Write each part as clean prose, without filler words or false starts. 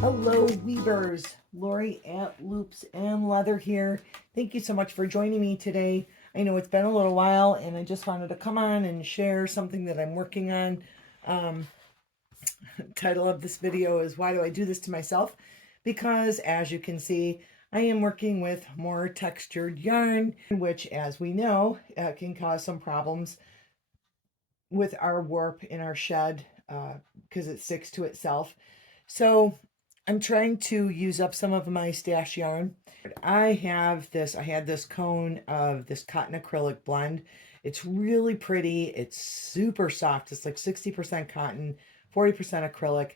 Hello weavers, Lori at Loops and Leather here. Thank you so much for joining me today. I know it's been a little while and I just wanted to come on and share something that I'm working on. Um, Title of this video is Why Do I Do This to Myself? Because as you can see, I am working with more textured yarn, which as we know can cause some problems with our warp in our shed because it sticks to itself. So I'm trying to use up some of my stash yarn. I had this cone of this cotton acrylic blend. It's really pretty. It's super soft. It's like 60% cotton, 40% acrylic.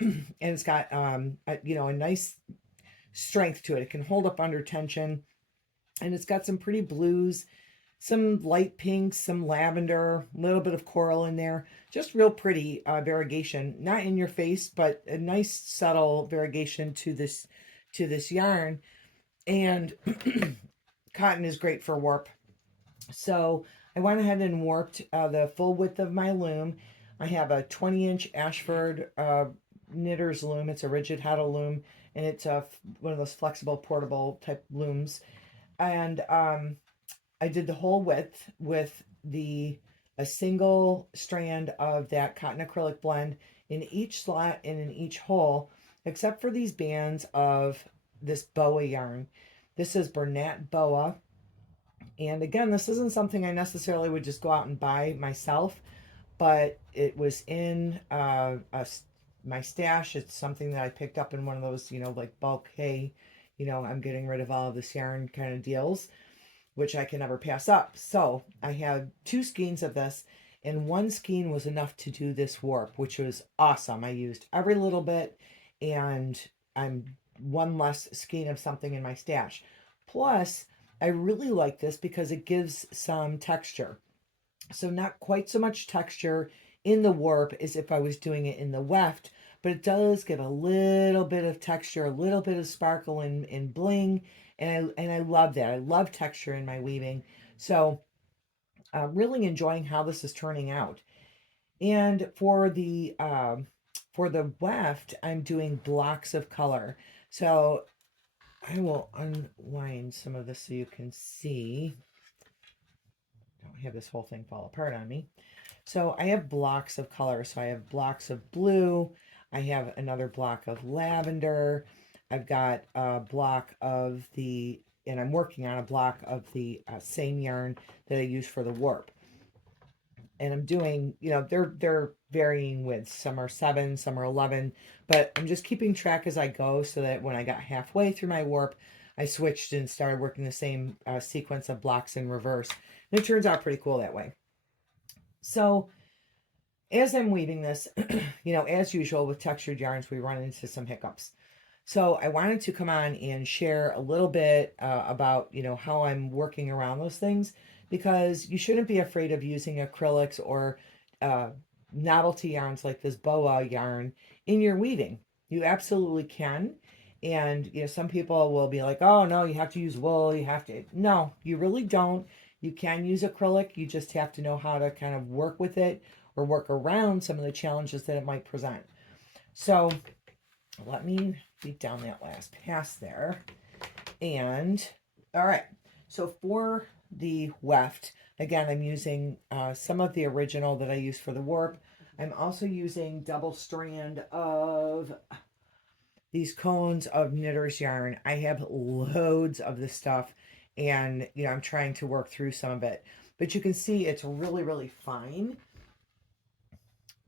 And it's got, a nice strength to it. It can hold up under tension. And it's got some pretty blues, some light pinks, some lavender, a little bit of coral in there. Just real pretty variegation. Not in your face, but a nice subtle variegation to this yarn. And cotton is great for warp. So I went ahead and warped the full width of my loom. I have a 20-inch Ashford knitter's loom. It's a rigid heddle loom, and it's one of those flexible portable type looms. And I did the whole width with a single strand of that cotton acrylic blend in each slot and in each hole, except for these bands of this boa yarn. This is Bernat boa. And again, this isn't something I necessarily would just go out and buy myself, but it was in my stash. It's something that I picked up in one of those, like bulk, hey, I'm getting rid of all of this yarn kind of deals, which I can never pass up. So I had 2 skeins of this, and 1 skein was enough to do this warp, which was awesome. I used every little bit, and I'm one less skein of something in my stash. Plus, I really like this because it gives some texture. So not quite so much texture in the warp as if I was doing it in the weft, but it does give a little bit of texture, a little bit of sparkle and bling, and I love that. I love texture in my weaving. So really enjoying how this is turning out. And for the weft, I'm doing blocks of color. So I will unwind some of this so you can see. Don't have this whole thing fall apart on me. So I have blocks of color. So I have blocks of blue. I have another block of lavender. I've got a block of and I'm working on a block of the same yarn that I use for the warp. And I'm doing, they're varying widths. Some are 7, some are 11, but I'm just keeping track as I go so that when I got halfway through my warp, I switched and started working the same sequence of blocks in reverse. And it turns out pretty cool that way. So as I'm weaving this, as usual with textured yarns, we run into some hiccups. So I wanted to come on and share a little bit about, how I'm working around those things, because you shouldn't be afraid of using acrylics or novelty yarns like this boa yarn in your weaving. You absolutely can. And, some people will be like, oh, no, you have to use wool. You have to. No, you really don't. You can use acrylic. You just have to know how to kind of work with it or work around some of the challenges that it might present. So let me beat down that last pass there. And all right, so for the weft, again, I'm using some of the original that I used for the warp. I'm also using double strand of these cones of knitter's yarn. I have loads of this stuff, and I'm trying to work through some of it, but you can see it's really, really fine.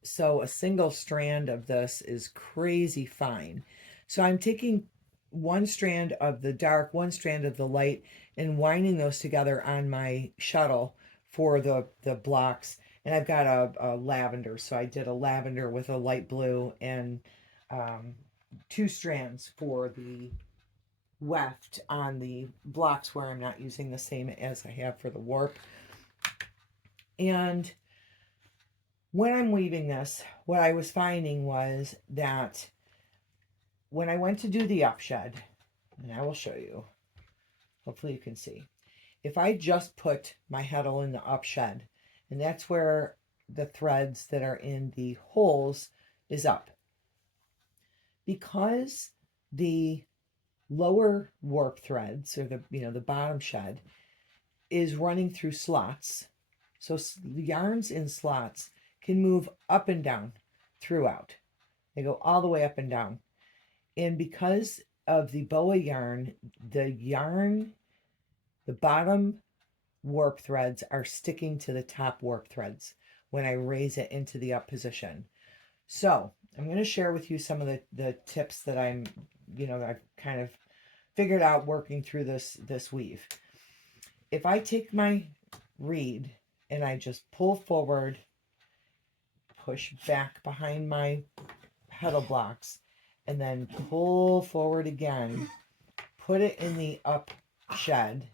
So a single strand of this is crazy fine. So I'm taking 1 strand of the dark, 1 strand of the light, and winding those together on my shuttle for the blocks. And I've got a lavender. So I did a lavender with a light blue, and 2 strands for the weft on the blocks where I'm not using the same as I have for the warp. And when I'm weaving this, what I was finding was that when I went to do the upshed, and I will show you, hopefully you can see, if I just put my heddle in the upshed, and that's where the threads that are in the holes is up. because the lower warp threads, or the bottom shed, is running through slots. So yarns in slots can move up and down throughout. They go all the way up and down. And because of the boa yarn, the bottom warp threads are sticking to the top warp threads when I raise it into the up position. So I'm going to share with you some of the tips that I've kind of figured out working through this weave. If I take my reed and I just pull forward, push back behind my heddle blocks, and then pull forward again, put it in the up shed,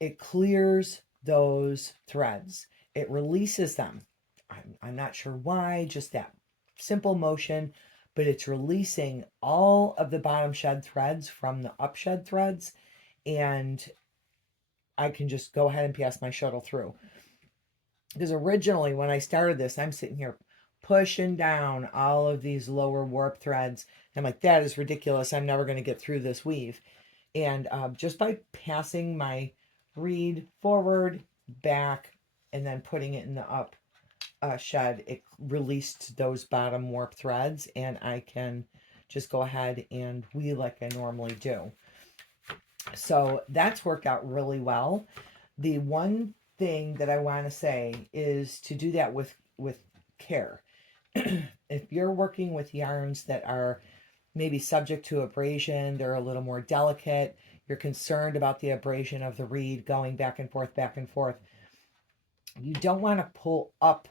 it clears those threads. It releases them. I'm not sure why, just that simple motion, but it's releasing all of the bottom shed threads from the up shed threads, and I can just go ahead and pass my shuttle through. Because originally when I started this, I'm sitting here pushing down all of these lower warp threads. I'm like, that is ridiculous. I'm never going to get through this weave. And just by passing my reed forward, back, and then putting it in the up shed, it released those bottom warp threads, and I can just go ahead and weave like I normally do. So that's worked out really well. The one thing that I want to say is to do that with care. If you're working with yarns that are maybe subject to abrasion, they're a little more delicate, you're concerned about the abrasion of the reed going back and forth, you don't want to pull up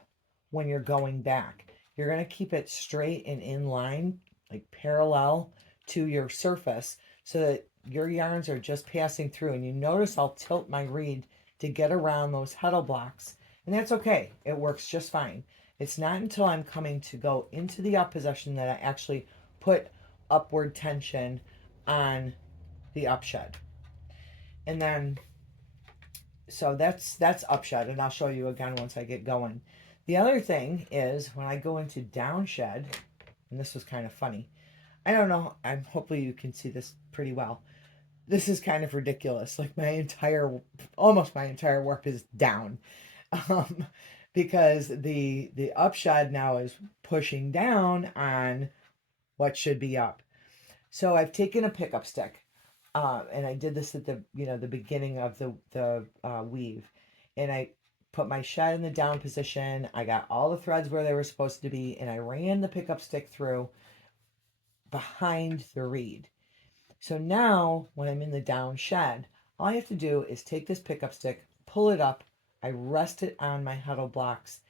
when you're going back. You're going to keep it straight and in line, like parallel to your surface, so that your yarns are just passing through. And you notice I'll tilt my reed to get around those heddle blocks, and that's okay. It works just fine. It's not until I'm coming to go into the up position that I actually put upward tension on the up shed. And then, so that's up shed, and I'll show you again once I get going. The other thing is when I go into down shed, and this was kind of funny. I don't know, hopefully you can see this pretty well. This is kind of ridiculous. Like almost my entire warp is down. Because the up shed now is pushing down on what should be up. So I've taken a pickup stick, and I did this at the beginning of the weave, and I put my shed in the down position. I got all the threads where they were supposed to be, and I ran the pickup stick through behind the reed. So now when I'm in the down shed, all I have to do is take this pickup stick, pull it up, I rest it on my heddle blocks,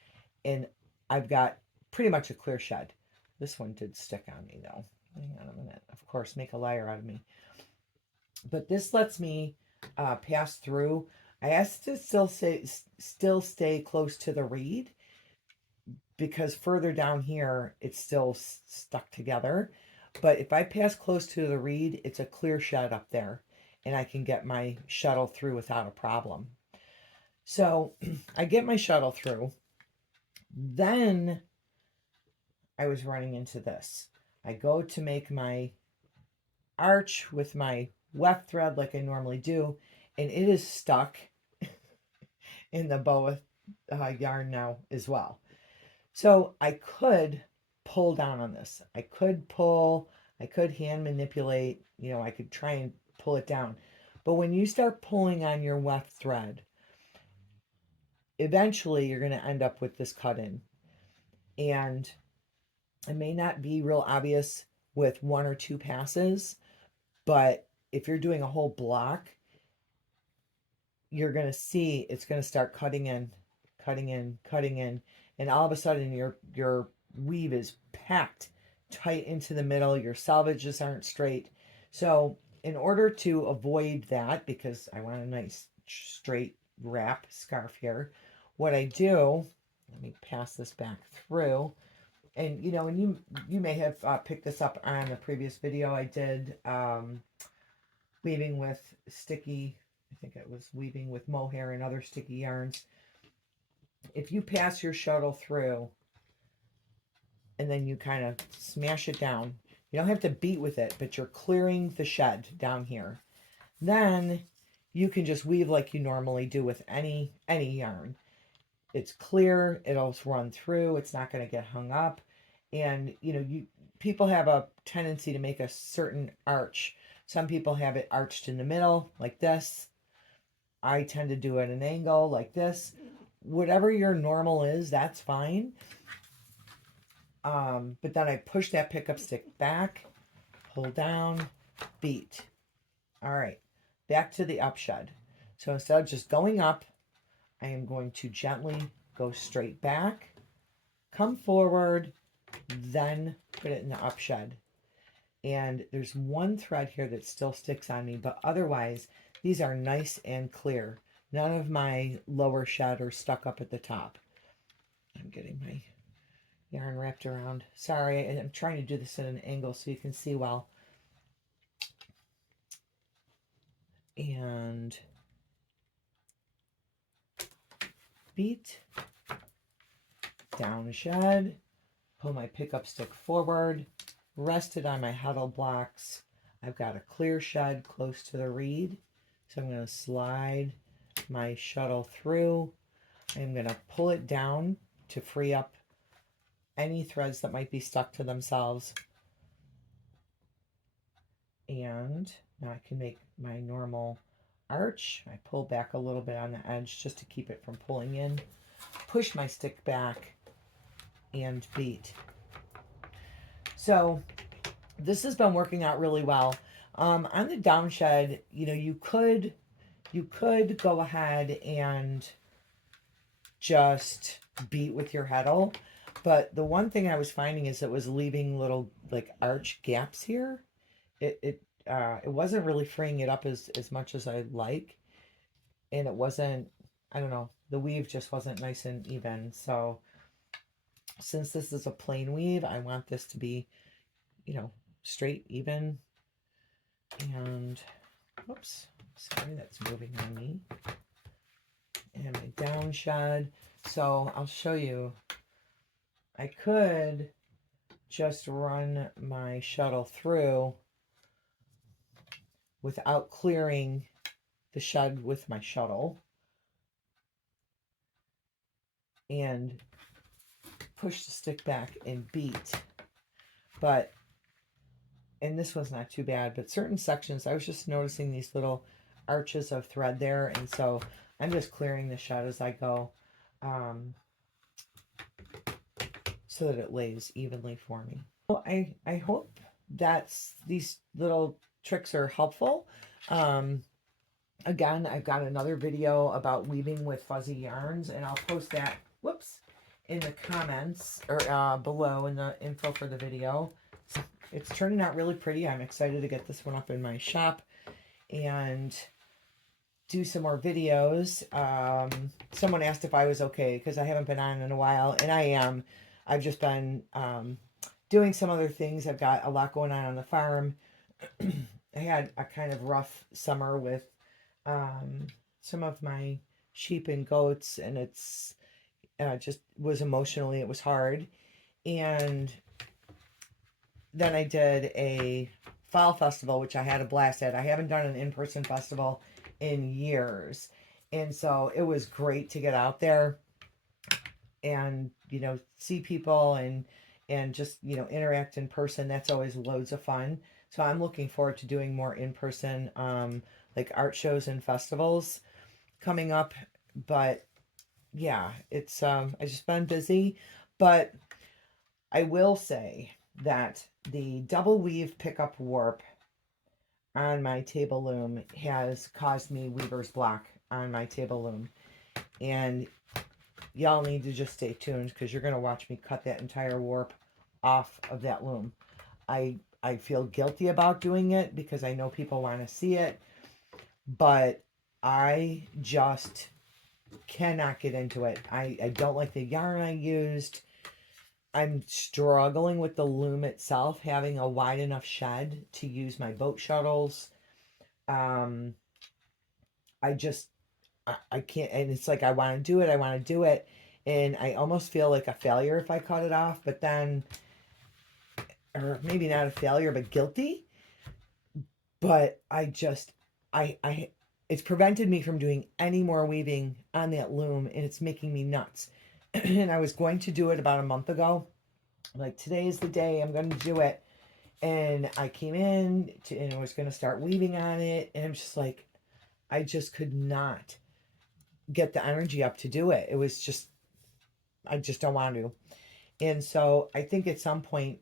and I've got pretty much a clear shed. This one did stick on me though. Hang on a minute. Of course, make a liar out of me. But this lets me pass through. I have to still stay close to the reed, because further down here it's still stuck together. But if I pass close to the reed, it's a clear shed up there, and I can get my shuttle through without a problem. So I get my shuttle through. Then I was running into this. I go to make my arch with my weft thread like I normally do, and it is stuck in the boa yarn now as well. So I could pull down on this. I could pull, I could hand manipulate, I could try and pull it down. But when you start pulling on your weft thread, eventually you're going to end up with this cut in. And it may not be real obvious with one or two passes, but if you're doing a whole block, you're going to see it's going to start cutting in, and all of a sudden your weave is packed tight into the middle. Your selvages aren't straight. So in order to avoid that, because I want a nice straight wrap scarf here, what I do, let me pass this back through. And and you may have picked this up on the previous video I did, weaving with sticky, I think it was weaving with mohair and other sticky yarns. If you pass your shuttle through and then you kind of smash it down, You don't have to beat with it, but you're clearing the shed down here. Then you can just weave like you normally do with any yarn. It's clear, it'll run through, it's not going to get hung up. And people have a tendency to make a certain arch. Some people have it arched in the middle like this. I tend to do it at an angle like this. Whatever your normal is, that's fine. But then I push that pickup stick back, pull down, beat. All right, back to the up shed. So instead of just going up, I am going to gently go straight back, come forward, then put it in the up shed. And there's one thread here that still sticks on me, but otherwise these are nice and clear. None of my lower shed are stuck up at the top. I'm getting my yarn wrapped around. Sorry, I'm trying to do this at an angle so you can see well. And beat, down shed, pull my pickup stick forward, rest it on my heddle blocks. I've got a clear shed close to the reed, so I'm going to slide my shuttle through. I'm going to pull it down to free up any threads that might be stuck to themselves. And now I can make my normal arch. I pull back a little bit on the edge just to keep it from pulling in. Push my stick back and beat. So this has been working out really well. On the down shed, you could go ahead and just beat with your heddle. But the one thing I was finding is it was leaving little like arch gaps here. It wasn't really freeing it up as much as I'd like. And it wasn't, I don't know, the weave just wasn't nice and even. So since this is a plain weave, I want this to be, straight, even. And, whoops, sorry, that's moving on me. And my down shed. So I'll show you. I could just run my shuttle through without clearing the shed with my shuttle and push the stick back and beat. And this was not too bad, but certain sections, I was just noticing these little arches of thread there, and so I'm just clearing the shed as I go, so that it lays evenly for me. Well, I hope these little tricks are helpful. Again, I've got another video about weaving with fuzzy yarns, and I'll post that, in the comments or below in the info for the video. So it's turning out really pretty. I'm excited to get this one up in my shop and do some more videos. Someone asked if I was okay because I haven't been on in a while, and I am. I've just been doing some other things. I've got a lot going on the farm. I had a kind of rough summer with some of my sheep and goats, and it's just was emotionally, it was hard. And then I did a fall festival, which I had a blast at. I haven't done an in-person festival in years, and so it was great to get out there and see people and just interact in person. That's always loads of fun. So I'm looking forward to doing more in-person like art shows and festivals coming up. But yeah, it's I just been busy. But I will say that the double weave pickup warp on my table loom has caused me weaver's block on my table loom, and y'all need to just stay tuned because you're going to watch me cut that entire warp off of that loom. I feel guilty about doing it because I know people want to see it, but I just cannot get into it. I don't like the yarn I used. I'm struggling with the loom itself, having a wide enough shed to use my boat shuttles. I can't, and it's like I want to do it, and I almost feel like a failure if I cut it off, but then or maybe not a failure, but guilty. But it's prevented me from doing any more weaving on that loom, and it's making me nuts. And I was going to do it about a month ago. Like, today is the day I'm going to do it. And I came in and I was going to start weaving on it. And I'm just like, I just could not get the energy up to do it. It was just, I just don't want to. And so I think at some point,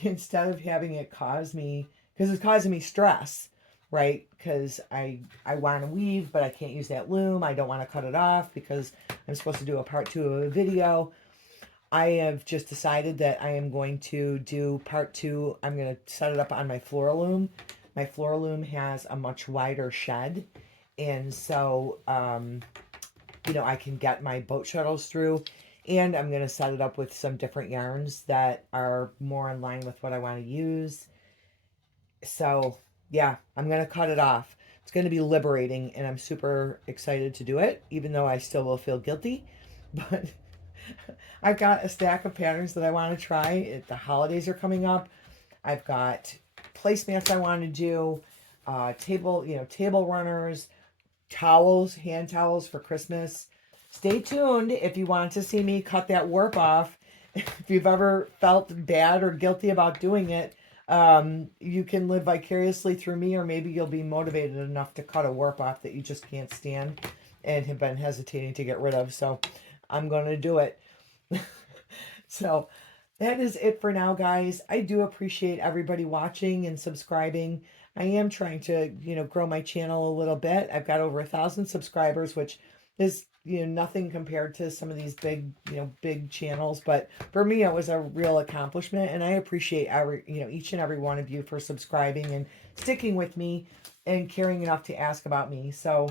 instead of having it cause me, because it's causing me stress, right? Because I want to weave, but I can't use that loom. I don't want to cut it off because I'm supposed to do a part 2 of a video. I have just decided that I am going to do part 2. I'm going to set it up on my floor loom. My floor loom has a much wider shed. And so, I can get my boat shuttles through. And I'm going to set it up with some different yarns that are more in line with what I want to use. So, yeah, I'm going to cut it off. It's going to be liberating, and I'm super excited to do it, even though I still will feel guilty. But I've got a stack of patterns that I want to try. The holidays are coming up. I've got placemats I want to do, table runners, towels, hand towels for Christmas. Stay tuned if you want to see me cut that warp off. If you've ever felt bad or guilty about doing it, you can live vicariously through me, or maybe you'll be motivated enough to cut a warp off that you just can't stand and have been hesitating to get rid of. So I'm going to do it. So that is it for now, guys. I do appreciate everybody watching and subscribing. I am trying to, grow my channel a little bit. I've got over 1,000 subscribers, which is, nothing compared to some of these big channels. But for me, it was a real accomplishment, and I appreciate each and every one of you for subscribing and sticking with me and caring enough to ask about me. So,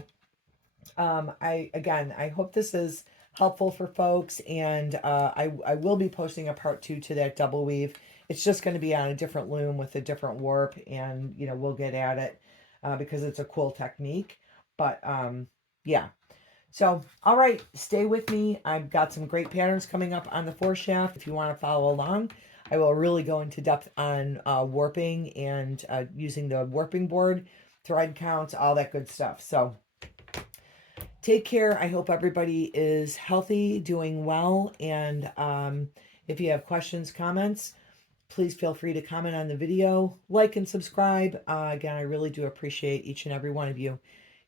I hope this is helpful for folks, and I will be posting a part 2 to that double weave. It's just going to be on a different loom with a different warp, and we'll get at it because it's a cool technique. But yeah. So, all right, stay with me. I've got some great patterns coming up on the foreshaft. If you want to follow along, I will really go into depth on warping and using the warping board, thread counts, all that good stuff. So take care. I hope everybody is healthy, doing well. And if you have questions, comments, please feel free to comment on the video, like and subscribe. Again, I really do appreciate each and every one of you.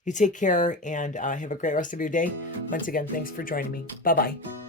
You take care and have a great rest of your day. Once again, thanks for joining me. Bye-bye.